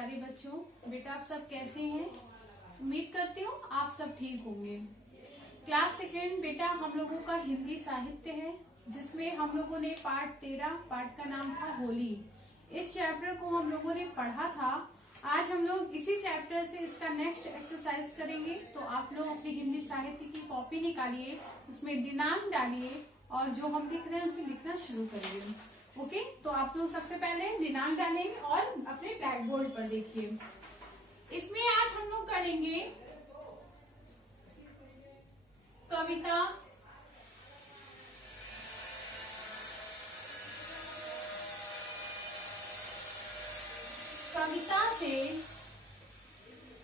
प्यारे बच्चों, बेटा आप सब कैसे हैं? उम्मीद करती हूँ आप सब ठीक होंगे। क्लास सेकेंड बेटा हम लोगों का हिंदी साहित्य है, जिसमें हम लोगों ने पाठ 13 पाठ का नाम था होली। इस चैप्टर को हम लोगों ने पढ़ा था। आज हम लोग इसी चैप्टर से इसका नेक्स्ट एक्सरसाइज करेंगे। तो आप लोग अपनी हिंदी साहित्य की कॉपी निकालिए, उसमें दिनांक डालिए और जो हम लिख रहे हैं उसे लिखना शुरू करिए। ओके, तो आप लोग सबसे पहले दिनांक डालेंगे और अपने ब्लैक बोर्ड पर देखिए। इसमें आज हम लोग करेंगे कविता, कविता से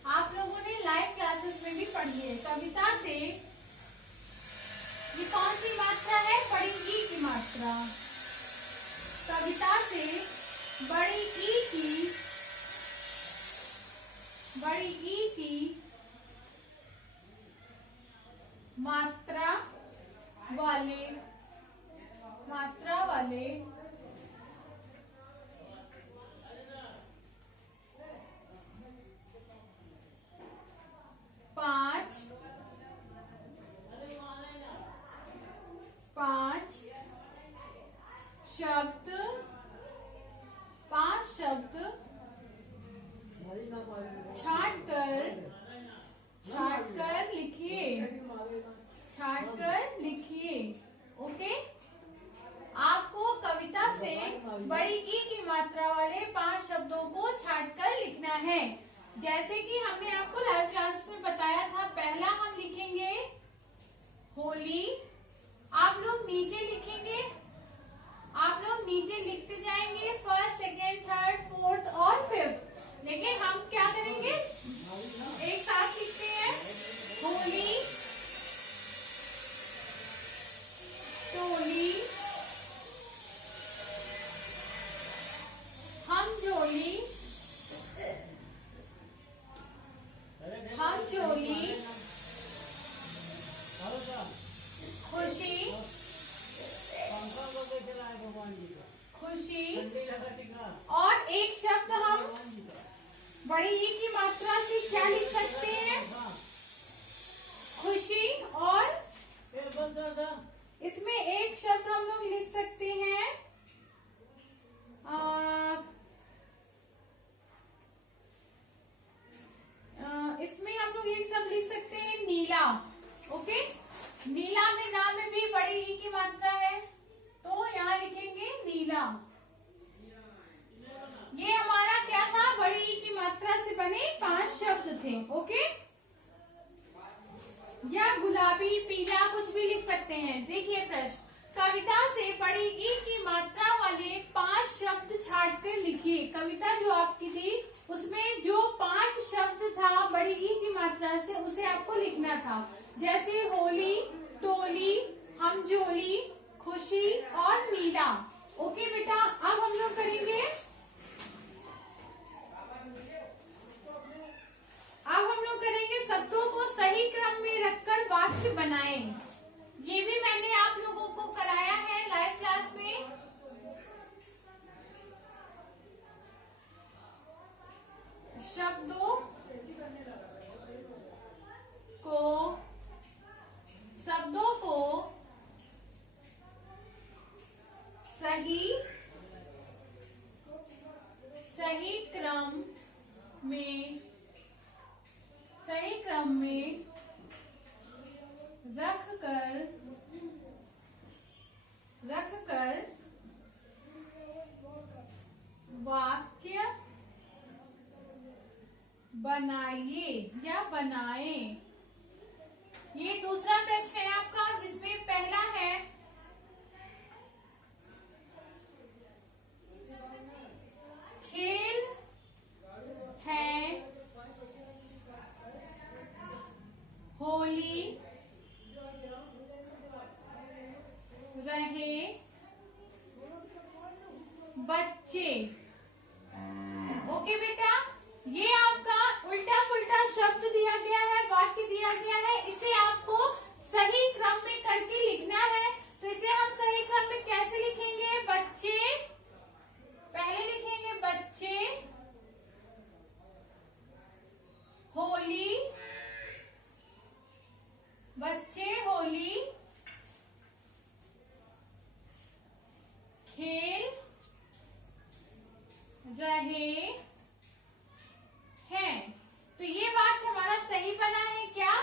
आप लोगों ने लाइव क्लासेस में भी पढ़ी है। कविता से ये कौन सी मात्रा है? बड़ी ई की मात्रा। कविता से बड़ी ई की मात्रा वाले 5 शब्द छाट कर लिखिए। ओके, आपको कविता से बड़ी ई की मात्रा वाले 5 शब्दों को छाट कर लिखना है। जैसे कि हमने आपको लाइव क्लास में बताया था, पहला हम लिखेंगे होली। आप लोग नीचे लिखेंगे, आप लोग नीचे लिखते जाएंगे फर्स्ट, सेकेंड, थर्ड, फोर्थ और फिफ्थ। लेकिन हम क्या करेंगे, एक साथ लिखते हैं। होली, टोली, हमजोली, खुशी और एक शब्द हम बड़ी ई की मात्रा से क्या लिख सकते हैं? खुशी। और इसमें एक शब्द हम लोग लिख सकते हैं इसमें हम लोग एक शब्द लिख सकते हैं नीला। ओके, नीला में ना में भी बड़ी ई की मात्रा है, तो यहाँ लिखेंगे नीला। ये हमारा क्या था? बड़ी ई की मात्रा से बने 5 शब्द थे। ओके, या गुलाबी, पीला कुछ भी लिख सकते हैं। देखिए प्रश्न, कविता से बड़ी ई की मात्रा वाले 5 शब्द छाट कर लिखिए। कविता जो आपकी थी उसमें जो 5 शब्द था बड़ी ई की मात्रा से, उसे आपको लिखना था। जैसे होली, टोली, हमजोली, खुशी और नीला। ओके बेटा, अब हम लोग करेंगे, शब्दों को सही क्रम में रखकर वाक्य बनाएं। ये भी मैंने आप लोगों को कराया है लाइव क्लास में। शब्दों को सही क्रम में रखकर वाक्य बनाइए या बनाएं। ये दूसरा प्रश्न है आपका, जिसमें पहला है खेल है होली रहे बच्चे। ओके बेटा, ये आपका उल्टा पुल्टा शब्द दिया गया है, वाक्य दिया गया है, इसे आपको सही क्रम में करके लिखना है। तो इसे हम सही क्रम में कैसे लिखेंगे? बच्चे, पहले लिखेंगे बच्चे, रहे हैं। तो ये वाक्य हमारा सही बना है क्या?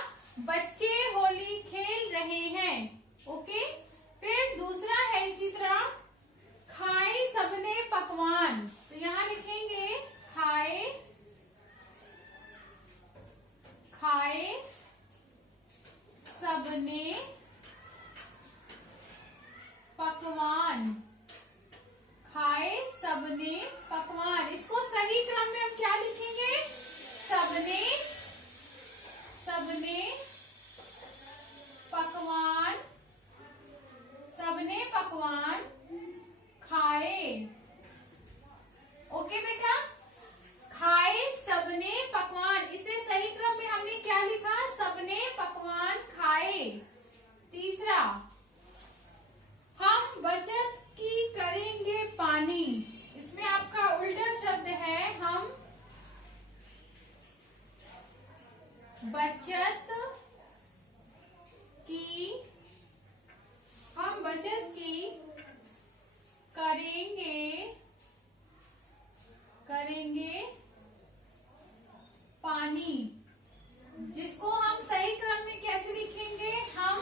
बच्चे होली खेल रहे हैं। ओके। फिर दूसरा है इसी तरह, खाए सबने पकवान। तो यहां लिखेंगे खाए सबने पकवान। खाए सबने पकवान। इसको सही क्रम में हम क्या लिखेंगे? सबने पकवान, सबने पकवान खाए। ओके बेटा, खाए सबने पकवान, इसे सही क्रम में हमने क्या लिखा? सबने पकवान खाए। तीसरा, हम बचत की करेंगे पानी। इसमें आपका उल्टा शब्द है, हम बचत की करेंगे पानी। जिसको हम सही क्रम में कैसे लिखेंगे? हम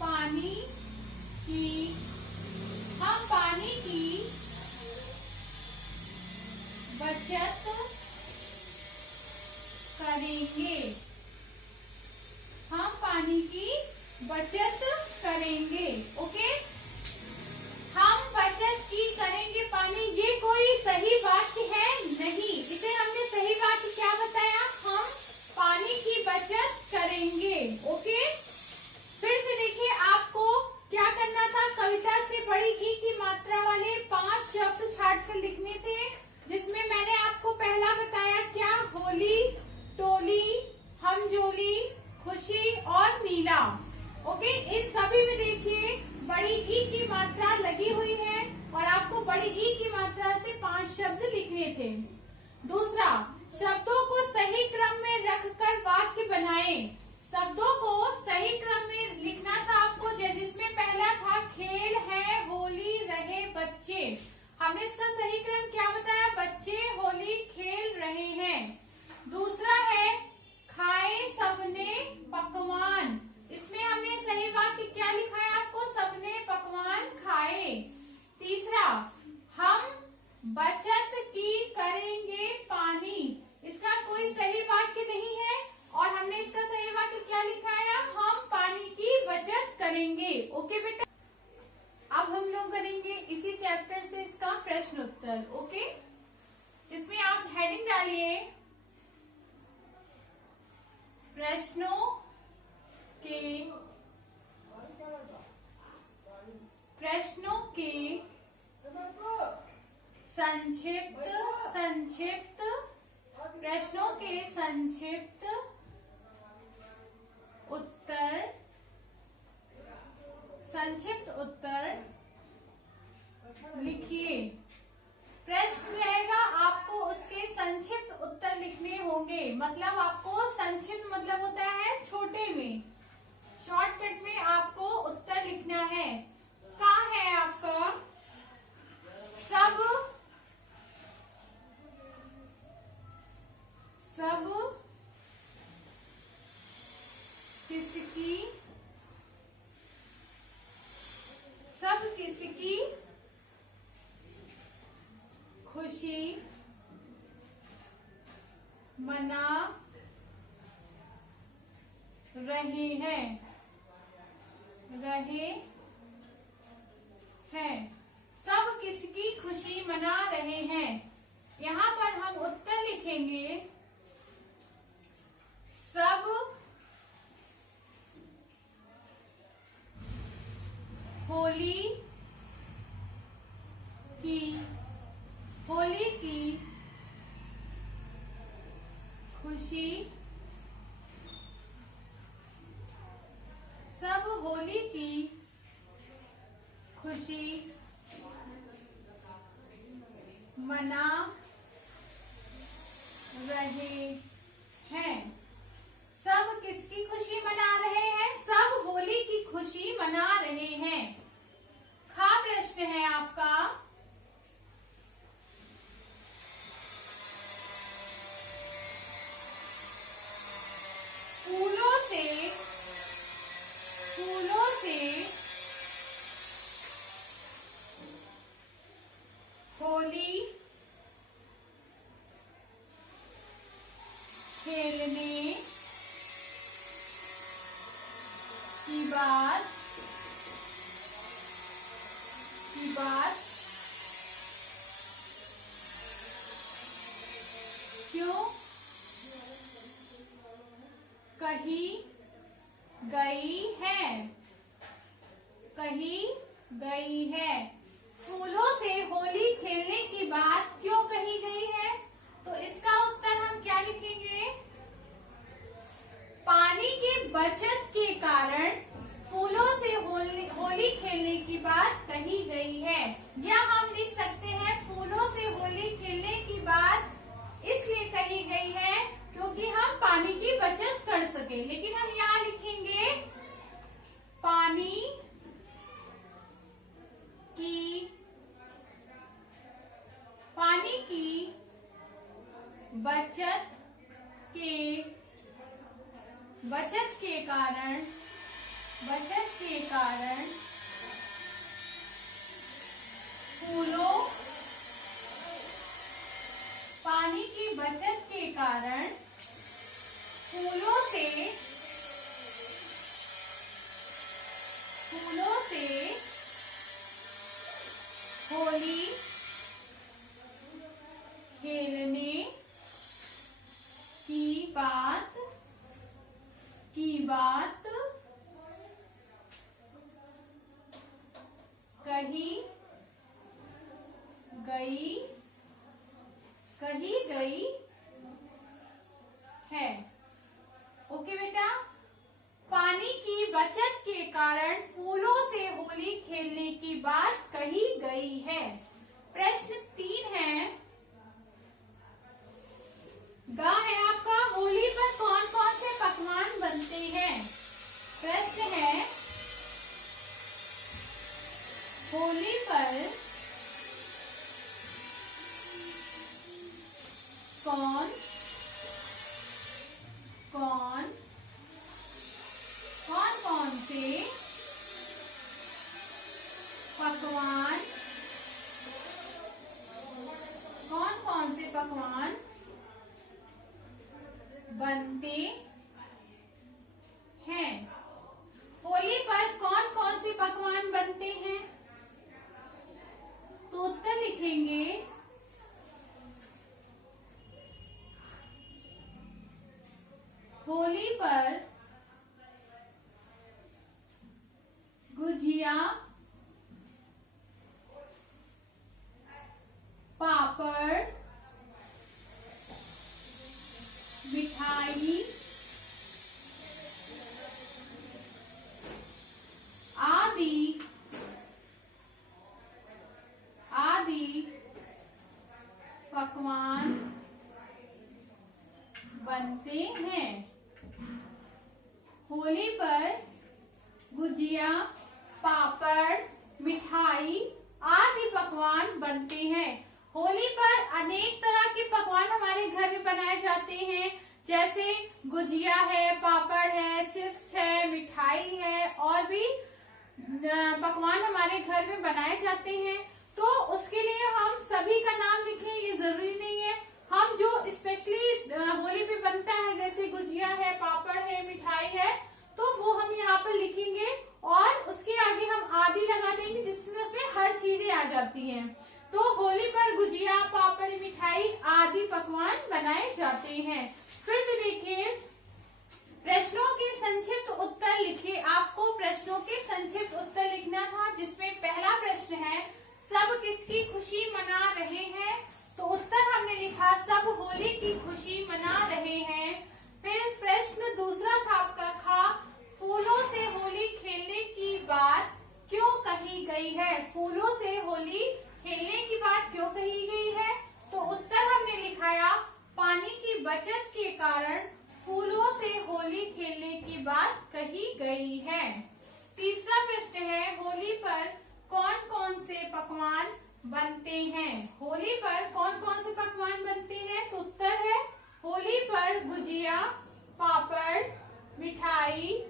पानी की बचत करेंगे। हम पानी की बचत करेंगे। ओके। हम बचत की करेंगे पानी, ये कोई सही वाक्य है नहीं। इसे हमने सही वाक्य क्या बताया? हम पानी की बचत करेंगे। ओके। फिर से देखिए, आपको क्या करना था? कविता से बड़ी ई की मात्रा वाले 5 शब्द छाट कर लिखने थे, जिसमें मैंने आपको पहला बताया क्या? होली, टोली, हमजोली, खुशी और नीला। ओके। इन सभी में देखिए बड़ी ई की मात्रा लगी हुई है और आपको बड़ी ई की मात्रा से 5 शब्द लिखने थे। दूसरा, शब्दों को सही क्रम में रखकर वाक्य बनाएं। शब्दों को सही क्रम में लिखना था आपको, जिसमें पहला था खेल है, होली, रहे, बच्चे। हमने इसका सही क्रम क्या बताया? बच्चे होली खेल रहे हैं। दूसरा है खाए सबने पकवान। इसमें हमने सही वाक्य क्या लिखा है आपको? सबने पकवान खाए। तीसरा, हम बचत की करेंगे पानी। इसका कोई सही वाक्य नहीं है और हमने इसका सही वाक्य क्या लिखा है? हम पानी की बचत करेंगे। ओके बेटा। अब हम लोग करेंगे इसी चैप्टर से इसका प्रश्न उत्तर। ओके। जिसमें आप हेडिंग डालिए प्रश्नों के संक्षिप्त उत्तर लिखिए। प्रश्न रहेगा, आपको उसके संक्षिप्त उत्तर लिखने होंगे। मतलब आपको संक्षिप्त मतलब होता है छोटे में, शॉर्टकट में आपको उत्तर लिखना है। कहाँ है आपका? सब किसकी खुशी मना रहे हैं। सब किसकी खुशी मना रहे हैं। यहाँ पर हम उत्तर लिखेंगे सब होली की खुशी, सब होली की खुशी मना रहे हैं। सब किसकी खुशी मना रहे हैं? सब होली की खुशी मना रहे हैं। की बात क्यों कही गई है, कही गई है। फूलों से होली खेलने की बात क्यों कही गई है? तो इसका उत्तर हम क्या लिखेंगे? पानी की बचत के कारण फूलों से होली खेलने की बात कही गई है। या हम लिख सकते हैं फूलों से होली खेलने की बात इसलिए कही गई है क्योंकि हम पानी की बचत कर सके। लेकिन हम यहाँ लिखेंगे पानी की बचत के कारण फूलों पानी की बचत के कारण फूलों से होली खेलने की बात कही गई है। ओके बेटा, पानी की बचत के कारण फूलों से होली खेलने की बात कही गई है। प्रश्न 3 है, गा है आपका, होली पर कौन कौन से पकवान बनते हैं? प्रश्न है, होली पर कौन से पकवान बनते हैं? होली पर कौन कौन से पकवान बनते हैं? तो उत्तर लिखेंगे होली पर गुजिया, पापड़, मिठाई आदि पकवान बनते हैं। होली पर गुजिया, पापड़, मिठाई आदि पकवान बनते हैं। होली पर अनेक तरह के पकवान हमारे घर में बनाए जाते हैं, जैसे गुजिया है, पापड़ है, चिप्स है, मिठाई है और भी पकवान हमारे घर में बनाए जाते हैं। तो उसके लिए हम सभी का नाम लिखें ये जरूरी नहीं है। हम जो स्पेशली होली पे बनता है, जैसे गुजिया है, पापड़ है, मिठाई है, तो वो हम यहाँ पर लिखेंगे और उसके आगे हम आदि लगा देंगे, जिसमें उसमें हर चीजें आ जाती हैं। तो होली पर गुजिया, पापड़, मिठाई आदि पकवान बनाए जाते हैं। फिर से देखिए, प्रश्नों के संक्षिप्त उत्तर लिखे। आपको प्रश्नों के संक्षिप्त उत्तर लिखना था, जिसमें पहला प्रश्न है, सब किसकी खुशी मना रहे हैं? तो उत्तर हमने लिखा सब होली की खुशी मना रहे हैं। फिर प्रश्न दूसरा था आपका, फूलों से होली खेलने की बात क्यों कही गई है? फूलों से होली खेलने की बात क्यों कही गई है? तो उत्तर हमने लिखाया पानी की बचत के कारण फूलों से होली खेलने की बात कही गई है। तीसरा प्रश्न है, होली पर कौन कौन से पकवान बनते हैं? होली पर कौन कौन से पकवान बनते हैं? तो उत्तर है होली पर गुजिया, पापड़, मिठाई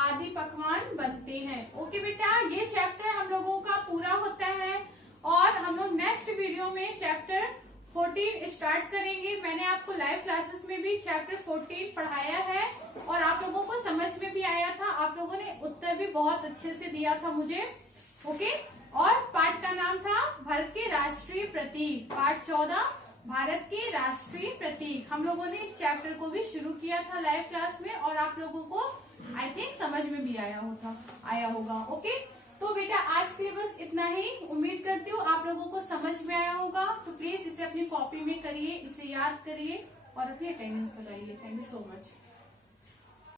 आदि पकवान बनते हैं। ओके बेटा, ये चैप्टर हम लोगों का पूरा होता है और हम लोग नेक्स्ट वीडियो में चैप्टर 14 स्टार्ट करेंगे। मैंने आपको लाइव क्लासेस में भी चैप्टर 14 पढ़ाया है और आप लोगों को समझ में भी आया था। आप लोगों ने उत्तर भी बहुत अच्छे से दिया था मुझे। ओके, और पाठ का प्रतीक, पार्ट 14 भारत के राष्ट्रीय प्रतीक। हम लोगों ने इस चैप्टर को भी शुरू किया था लाइव क्लास में और आप लोगों को आई थिंक समझ में भी आया होगा। ओके, तो बेटा आज के लिए बस इतना ही। उम्मीद करती हूँ आप लोगों को समझ में आया होगा। तो प्लीज इसे अपनी कॉपी में करिए, इसे याद करिए और अपनी अटेंडेंस लगाइए। Thank you so much.